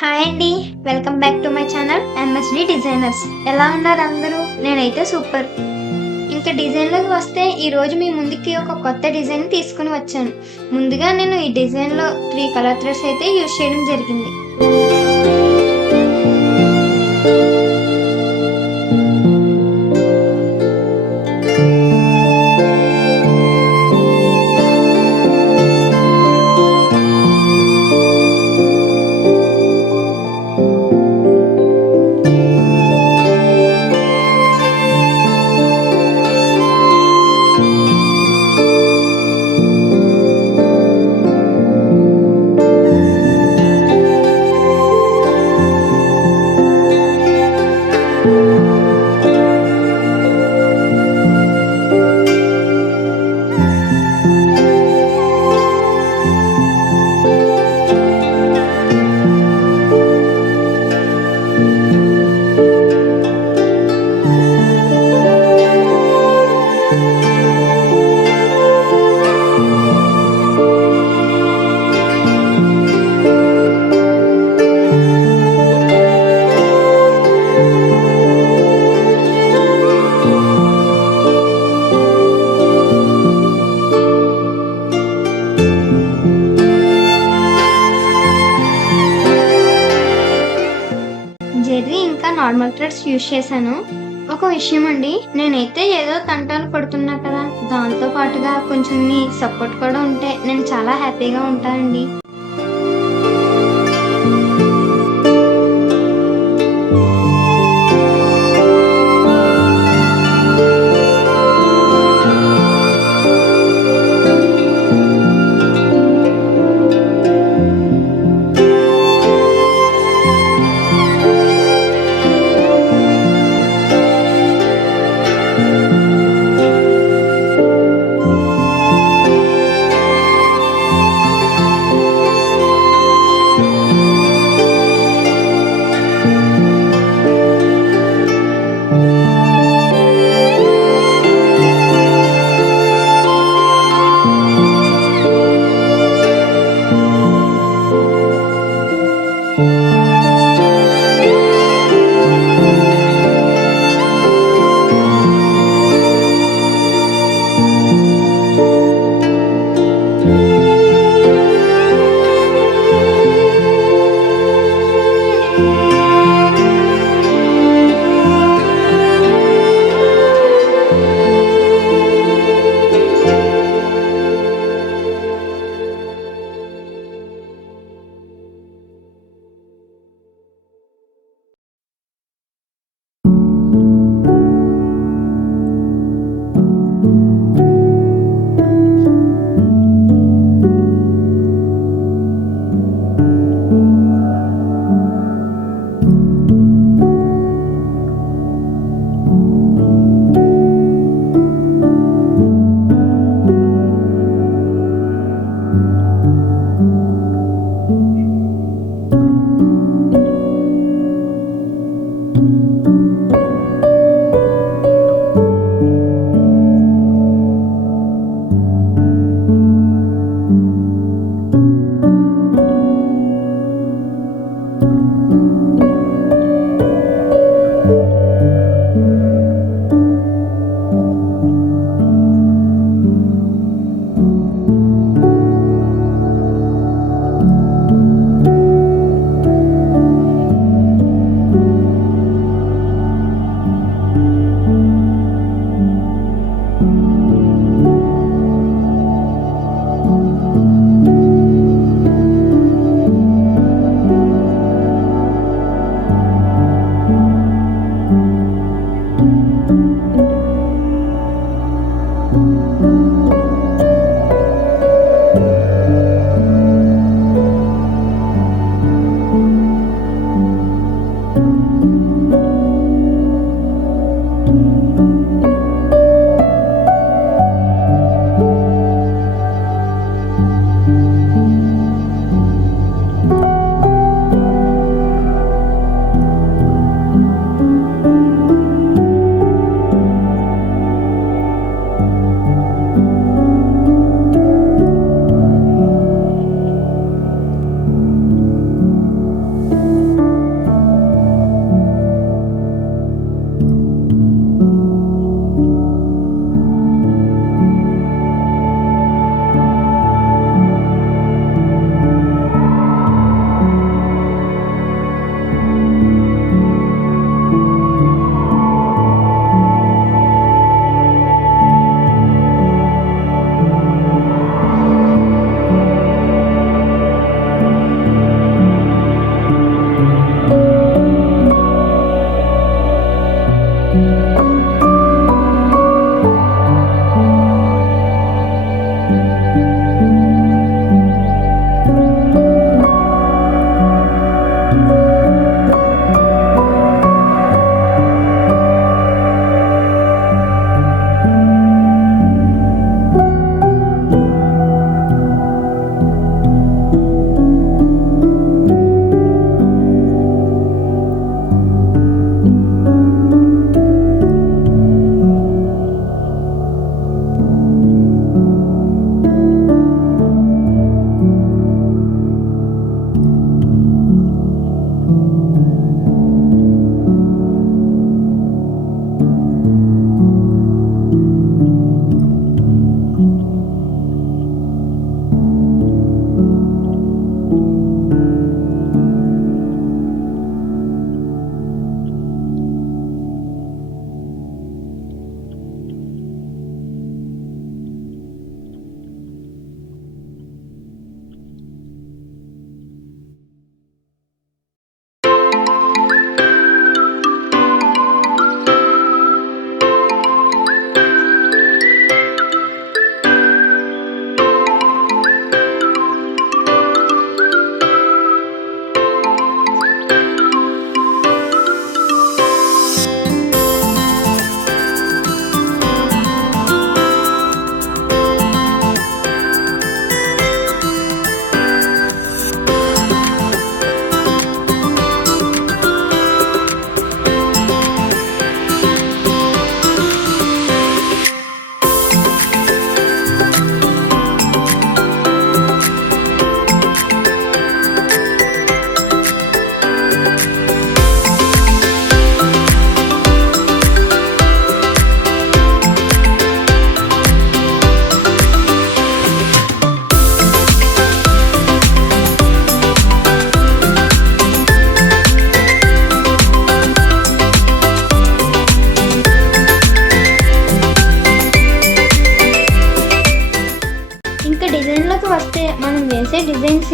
Hi అండి. Welcome back to my channel MSD designers. ఎలా ఉన్నారు అందరూ? నేనైతే సూపర్. ఇంకా డిజైన్లోకి వస్తే ఈరోజు మీ ముందుకి ఒక కొత్త డిజైన్ తీసుకుని వచ్చాను. ముందుగా నేను ఈ డిజైన్లో 3 కలర్ థ్రెడ్స్ అయితే యూజ్ చేయడం జరిగింది. జెర్రీ ఇంకా నార్మల్ థ్రెడ్స్ యూజ్ చేశాను. ఒక విషయం అండి, నేనైతే ఏదో తంటాలు పడుతున్నా కదా, దాంతో పాటుగా కొంచెం మీ సపోర్ట్ కూడా ఉంటే నేను చాలా హ్యాపీగా ఉంటానండి.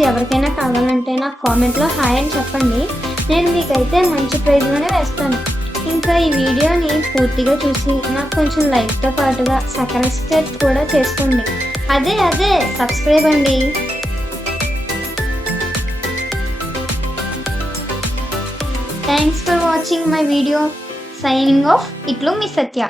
ఎవరికైనా కావాలంటే నాకు కామెంట్లో హాయ్ అని చెప్పండి. నేను మీకైతే మంచి ప్రైజ్లోనే వేస్తాను. ఇంకా ఈ వీడియోని పూర్తిగా చూసి నాకు కొంచెం లైక్తో పాటుగా సబ్స్క్రైబ్ కూడా చేసుకోండి. అదే సబ్స్క్రైబ్ అండి. Thanks for watching my video. Signing off. ఇట్లు మీ సత్య.